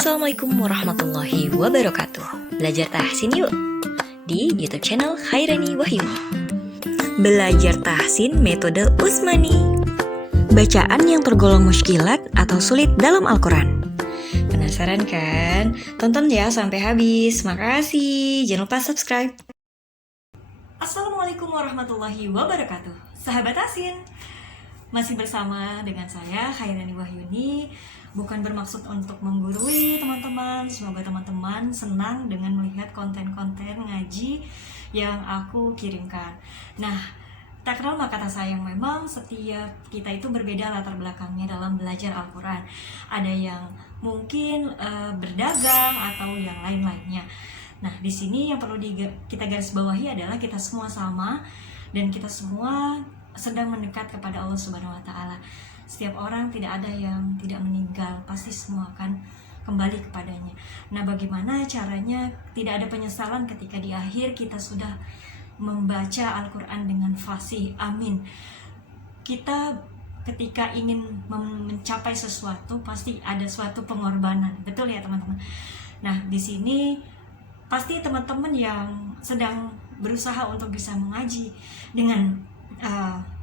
Assalamualaikum warahmatullahi wabarakatuh. Belajar tahsin yuk di YouTube channel Khairani Wahyuni. Belajar tahsin metode Utsmani. Bacaan yang tergolong muskilat atau sulit dalam Al-Quran. Penasaran kan? Tonton ya sampai habis. Makasih. Jangan lupa subscribe. Assalamualaikum warahmatullahi wabarakatuh. Sahabat tahsin, masih bersama dengan saya Khairani Wahyuni. Bukan bermaksud untuk menggurui teman-teman. Semoga teman-teman senang dengan melihat konten-konten ngaji yang aku kirimkan. Nah, tak kenal maka tak sayang, memang setiap kita itu berbeda latar belakangnya dalam belajar Al-Quran. Ada yang mungkin berdagang atau yang lain-lainnya. Nah, di sini yang perlu kita garis bawahi adalah kita semua sama dan kita semua sedang mendekat kepada Allah Subhanahu wa Ta'ala. Setiap orang, tidak ada yang tidak meninggal, pasti semua akan kembali kepadanya. Nah, bagaimana caranya tidak ada penyesalan ketika di akhir kita sudah membaca Al-Quran dengan fasih? Amin. Kita ketika ingin mencapai sesuatu pasti ada suatu pengorbanan, betul ya teman-teman? Nah, di sini pasti teman-teman yang sedang berusaha untuk bisa mengaji dengan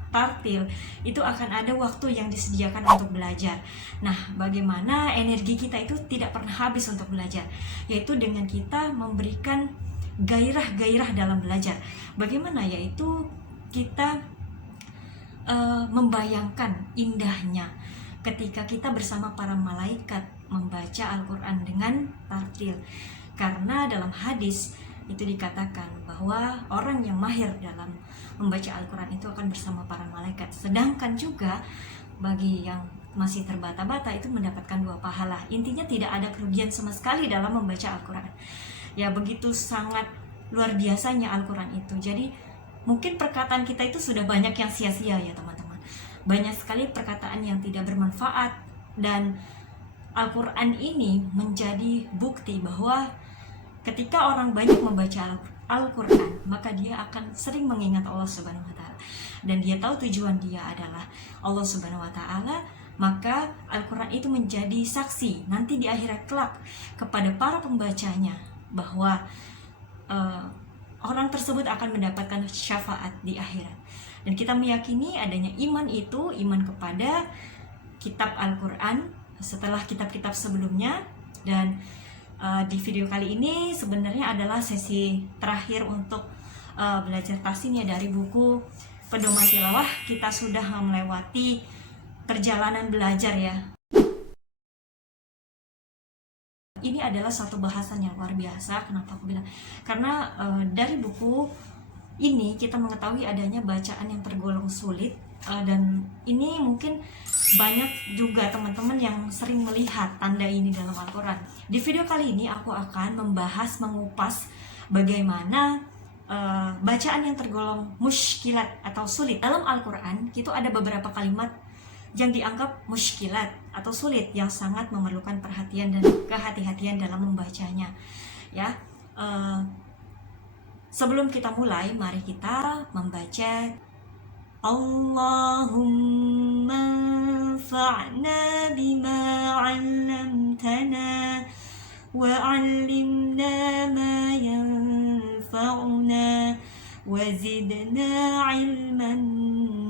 tartil, itu akan ada waktu yang disediakan untuk belajar. Nah, bagaimana energi kita itu tidak pernah habis untuk belajar, yaitu dengan kita memberikan gairah-gairah dalam belajar. Bagaimana? Yaitu kita membayangkan indahnya ketika kita bersama para malaikat membaca Al-Quran dengan tartil. Karena dalam hadis itu dikatakan bahwa orang yang mahir dalam membaca Al-Quran itu akan bersama para malaikat. Sedangkan juga bagi yang masih terbata-bata itu mendapatkan 2 pahala. Intinya tidak ada kerugian sama sekali dalam membaca Al-Quran. Ya, begitu sangat luar biasanya Al-Quran itu. Jadi mungkin perkataan kita itu sudah banyak yang sia-sia ya teman-teman. Banyak sekali perkataan yang tidak bermanfaat. Dan Al-Quran ini menjadi bukti bahwa ketika orang banyak membaca Al-Quran, maka dia akan sering mengingat Allah Subhanahu wa Ta'ala. Dan dia tahu tujuan dia adalah Allah Subhanahu wa Ta'ala, maka Al-Quran itu menjadi saksi nanti di akhirat kelak kepada para pembacanya bahwa orang tersebut akan mendapatkan syafaat di akhirat. Dan kita meyakini adanya iman itu, iman kepada kitab Al-Quran setelah kitab-kitab sebelumnya. Dan di video kali ini sebenarnya adalah sesi terakhir untuk belajar tahsin ya, dari buku Pedoman Tilawah. Kita sudah melewati perjalanan belajar ya. Ini adalah satu bahasan yang luar biasa. Kenapa aku bilang? Karena dari buku ini kita mengetahui adanya bacaan yang tergolong sulit, dan ini mungkin banyak juga teman-teman yang sering melihat tanda ini dalam Al-Quran. Di video kali ini aku akan membahas, mengupas bagaimana bacaan yang tergolong muskilat atau sulit dalam Al-Quran. Itu ada beberapa kalimat yang dianggap muskilat atau sulit, yang sangat memerlukan perhatian dan kehati-hatian dalam membacanya ya. Sebelum kita mulai, mari kita membaca Allahumma anfa'na bima 'allamtana wa 'allimna ma yanfa'una wa zidna 'ilman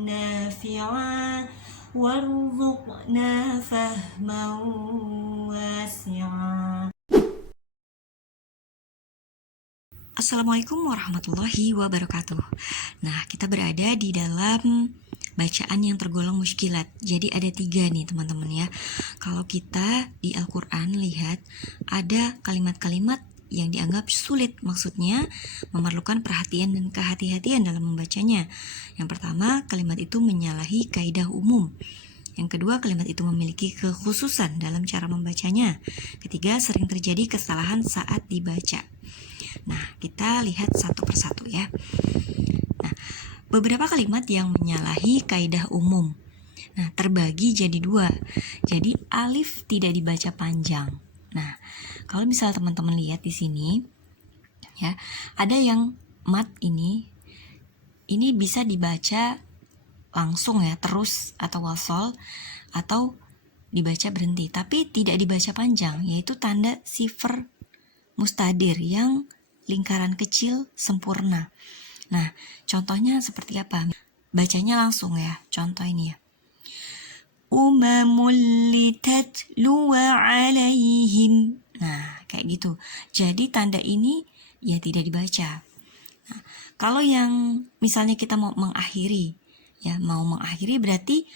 nafi'a warzuqna fahman wasi'a. Assalamualaikum warahmatullahi wabarakatuh. Nah, kita berada di dalam bacaan yang tergolong muskilat. Jadi ada 3 nih teman-teman ya. Kalau kita di Al-Quran lihat ada kalimat-kalimat yang dianggap sulit, maksudnya memerlukan perhatian dan kehati-hatian dalam membacanya. Yang pertama, kalimat itu menyalahi kaidah umum. Yang kedua, kalimat itu memiliki kekhususan dalam cara membacanya. Ketiga, sering terjadi kesalahan saat dibaca. Nah, kita lihat satu persatu ya. Nah, beberapa kalimat yang menyalahi kaidah umum. Nah, terbagi jadi 2. Jadi alif tidak dibaca panjang. Nah, kalau misal teman-teman lihat di sini ya, ada yang mat ini bisa dibaca langsung ya, terus atau wasol, atau dibaca berhenti, tapi tidak dibaca panjang, yaitu tanda sifar mustadir yang lingkaran kecil sempurna. Nah, contohnya seperti apa? Bacanya langsung ya, contoh ini ya. Umamul litatluwa alaihim. Nah, kayak gitu. Jadi tanda ini ya tidak dibaca. Nah, kalau yang misalnya kita mau mengakhiri, ya mau mengakhiri berarti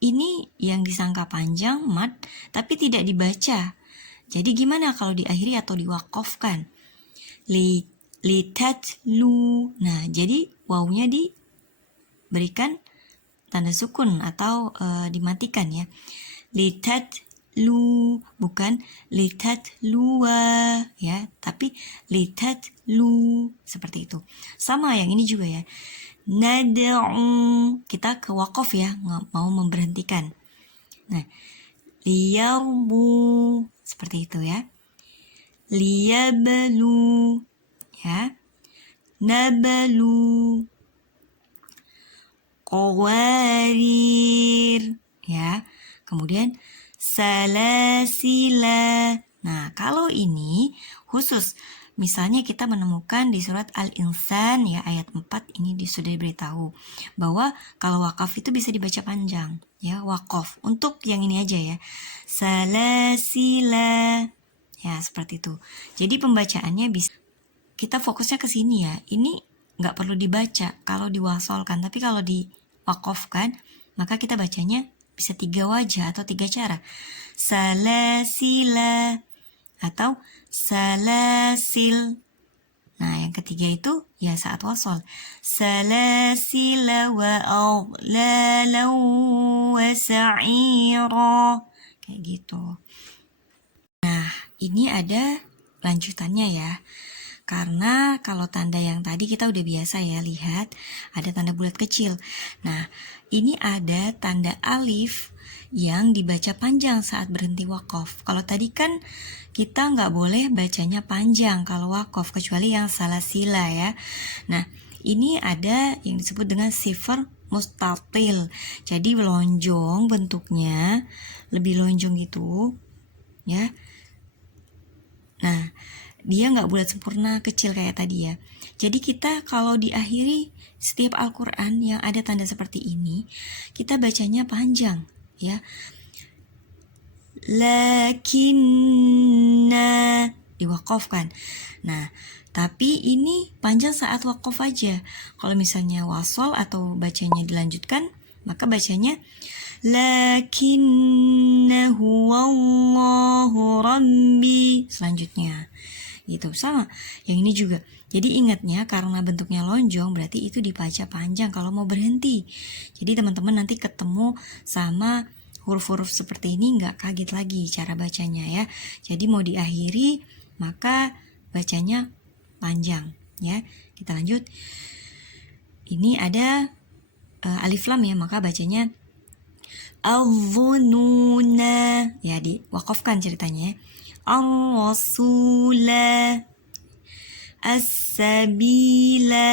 ini yang disangka panjang mad tapi tidak dibaca. Jadi gimana kalau diakhiri atau diwakofkan? Litatlu. Nah, jadi wawunya diberikan tanda sukun atau dimatikan ya. Litatlu, bukan litatlua ya, tapi litatlu, seperti itu. Sama yang ini juga ya. Nad'u, kita ke wakof ya, nggak mau memberhentikan. Nah, liyarbu, seperti itu ya. Liyablu ya. Nabalu, qawarir ya. Kemudian salasila. Nah, kalau ini khusus misalnya kita menemukan di surat Al-Insan ya ayat 4 ini sudah diberitahu bahwa kalau wakaf itu bisa dibaca panjang ya, wakaf. Untuk yang ini aja ya. Salasila. Ya, seperti itu. Jadi pembacaannya bisa kita fokusnya ke sini ya. Ini nggak perlu dibaca kalau diwasolkan, tapi kalau diwakofkan maka kita bacanya bisa 3 wajah atau 3 cara. Salasila atau salasil. Nah, yang ketiga itu ya saat wasol. Salasila wa aghlalan wa sa'ira. Kayak gitu. Nah, ini ada lanjutannya ya. Karena kalau tanda yang tadi kita udah biasa ya lihat, ada tanda bulat kecil. Nah, ini ada tanda alif yang dibaca panjang saat berhenti wakof. Kalau tadi kan kita nggak boleh bacanya panjang kalau wakof, kecuali yang salah sila ya. Nah, ini ada yang disebut dengan sifar mustatil. Jadi lonjong bentuknya, lebih lonjong gitu ya. Nah, dia nggak bulat sempurna kecil kayak tadi ya. Jadi kita kalau diakhiri setiap Al-Quran yang ada tanda seperti ini, kita bacanya panjang ya. Lakinna diwakofkan. Nah, tapi ini panjang saat wakof aja. Kalau misalnya wasol atau bacanya dilanjutkan, maka bacanya lakinnahu wallahu rabbi. Selanjutnya gitu, sama yang ini juga. Jadi ingatnya karena bentuknya lonjong berarti itu dibaca panjang kalau mau berhenti. Jadi teman-teman nanti ketemu sama huruf-huruf seperti ini nggak kaget lagi cara bacanya ya. Jadi mau diakhiri maka bacanya panjang ya. Kita lanjut. Ini ada alif lam ya, maka bacanya al-dhununa ya, diwakafkan ceritanya ya. Ar-rasula as-sabila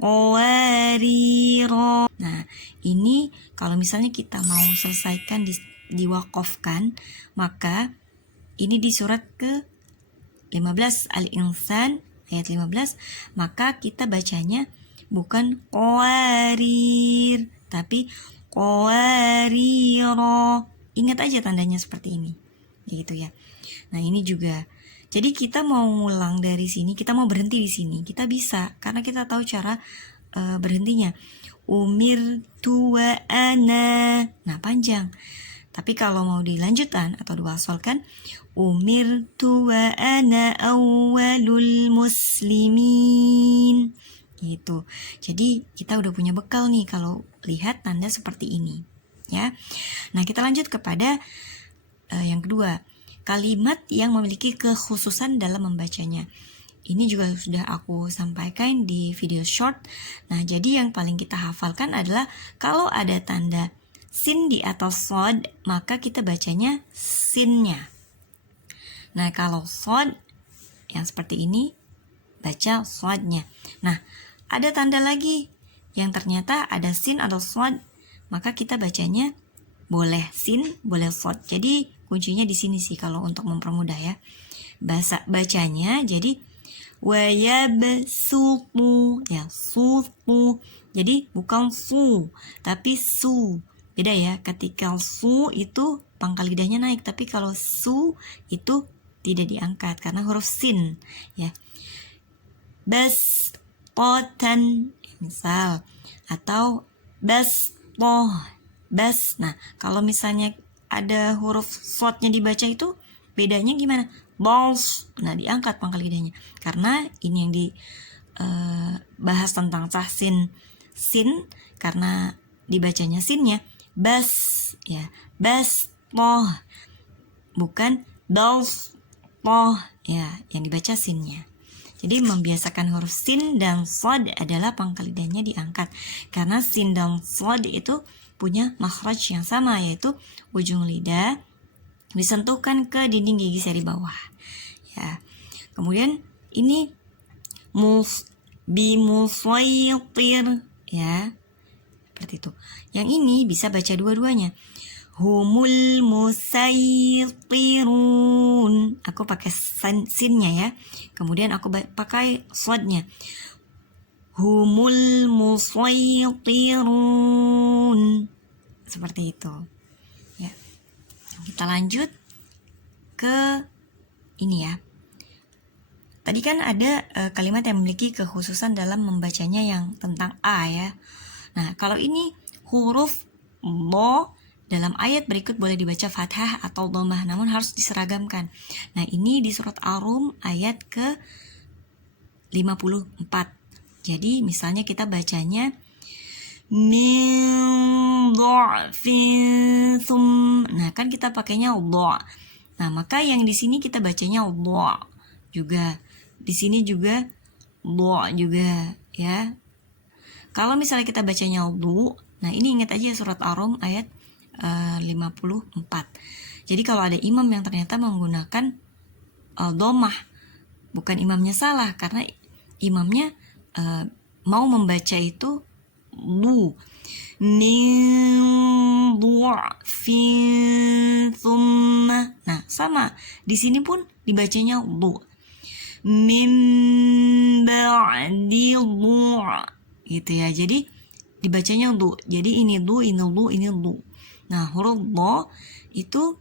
qawarira. Nah, ini kalau misalnya kita mau selesaikan diwakafkan, maka ini di surat ke 15 Al-Insan ayat 15, maka kita bacanya bukan qawarir tapi qawarira. Ingat aja tandanya seperti ini. Gitu ya. Nah, ini juga. Jadi kita mau ngulang dari sini, kita mau berhenti di sini, kita bisa karena kita tahu cara berhentinya. Umirtu wa ana. Nah, panjang. Tapi kalau mau dilanjutkan atau diwasolkan, umirtu wa ana awwalul muslimin. Gitu. Jadi kita udah punya bekal nih kalau lihat tanda seperti ini, ya. Nah, kita lanjut kepada yang kedua, kalimat yang memiliki kekhususan dalam membacanya. Ini juga sudah aku sampaikan di video short. Nah, jadi yang paling kita hafalkan adalah kalau ada tanda sin di atas sod, maka kita bacanya sinnya. Nah, kalau sod yang seperti ini, baca sodnya. Nah, ada tanda lagi yang ternyata ada sin atau sod, maka kita bacanya boleh sin, boleh shod. Jadi kuncinya di sini sih kalau untuk mempermudah ya. Bacanya jadi wayabsutu ya, sutu. Jadi bukan su, tapi su. Beda ya, ketika su itu pangkal lidahnya naik, tapi kalau su itu tidak diangkat karena huruf sin ya. Basqatan misal, atau basqah, bas. Nah, kalau misalnya ada huruf shadnya dibaca itu bedanya gimana? Bals. Nah, diangkat pangkal lidahnya. Karena ini yang dibahas tentang tahsin sin, karena dibacanya sinnya bas ya, bas toh, bukan bals toh ya, yang dibaca sinnya. Jadi membiasakan huruf sin dan shad adalah pangkal lidahnya diangkat. Karena sin dan shad itu punya makhraj yang sama, yaitu ujung lidah disentuhkan ke dinding gigi seri bawah. Ya. Kemudian ini bimusaytir ya. Seperti itu. Yang ini bisa baca dua-duanya. Humul musaytirun. Aku pakai sinnya ya. Kemudian aku pakai shadnya. Humul musaytirun. Seperti itu. Ya. Kita lanjut ke ini ya. Tadi kan ada kalimat yang memiliki kekhususan dalam membacanya yang tentang A ya. Nah, kalau ini huruf lo dalam ayat berikut boleh dibaca fathah atau dhammah, namun harus diseragamkan. Nah, ini di surat Ar-Rum ayat ke 54. Jadi, misalnya kita bacanya min dha'fin thum. Nah, kan kita pakainya dha. Nah, maka yang di sini kita bacanya dha juga. Di sini juga dha juga ya. Kalau misalnya kita bacanya dhu, nah ini ingat aja surat Ar-Rum ayat 54. Jadi kalau ada imam yang ternyata menggunakan dhammah, bukan imamnya salah, karena imamnya mau membaca itu dhu. Min dhu'fin thumma. Nah, sama. Di sini pun dibacanya dhu. Min ba'di dhu'. Gitu ya. Jadi dibacanya dhu. Jadi ini dhu, ini dhu, ini dhu. Nah, huruf dha itu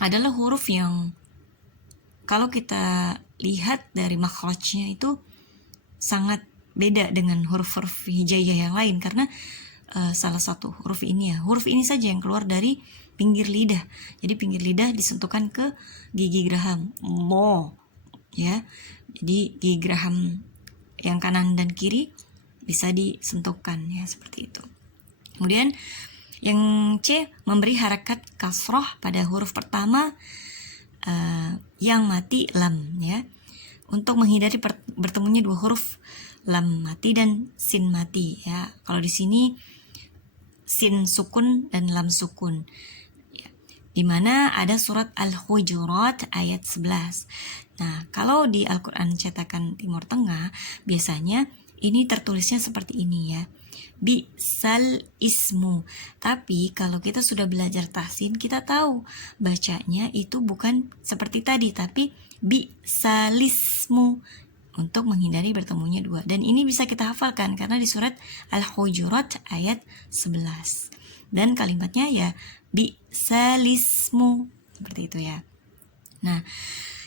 adalah huruf yang kalau kita lihat dari makhrajnya itu sangat beda dengan huruf-huruf hijaiyah yang lain, karena salah satu huruf ini saja yang keluar dari pinggir lidah. Jadi pinggir lidah disentuhkan ke gigi geraham lo ya. Jadi gigi geraham yang kanan dan kiri bisa disentuhkan ya, seperti itu. Kemudian yang C memberi harakat kasroh pada huruf pertama yang mati lam ya, untuk menghindari bertemunya dua huruf lam mati dan sin mati ya. Kalau di sini sin sukun dan lam sukun ya, di mana ada surat Al-Hujurat ayat 11. Nah, kalau di Al-Quran cetakan Timur Tengah biasanya ini tertulisnya seperti ini ya, bisal ismu. Tapi kalau kita sudah belajar tahsin, kita tahu bacanya itu bukan seperti tadi, tapi bisalismu, untuk menghindari bertemunya dua. Dan ini bisa kita hafalkan karena di surat Al-Hujurat ayat 11. Dan kalimatnya ya bisalismu, seperti itu ya. Nah,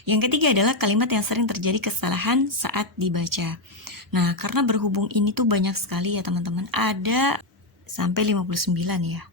yang ketiga adalah kalimat yang sering terjadi kesalahan saat dibaca. Nah, karena berhubung ini tuh banyak sekali ya teman-teman, ada sampai 59 ya.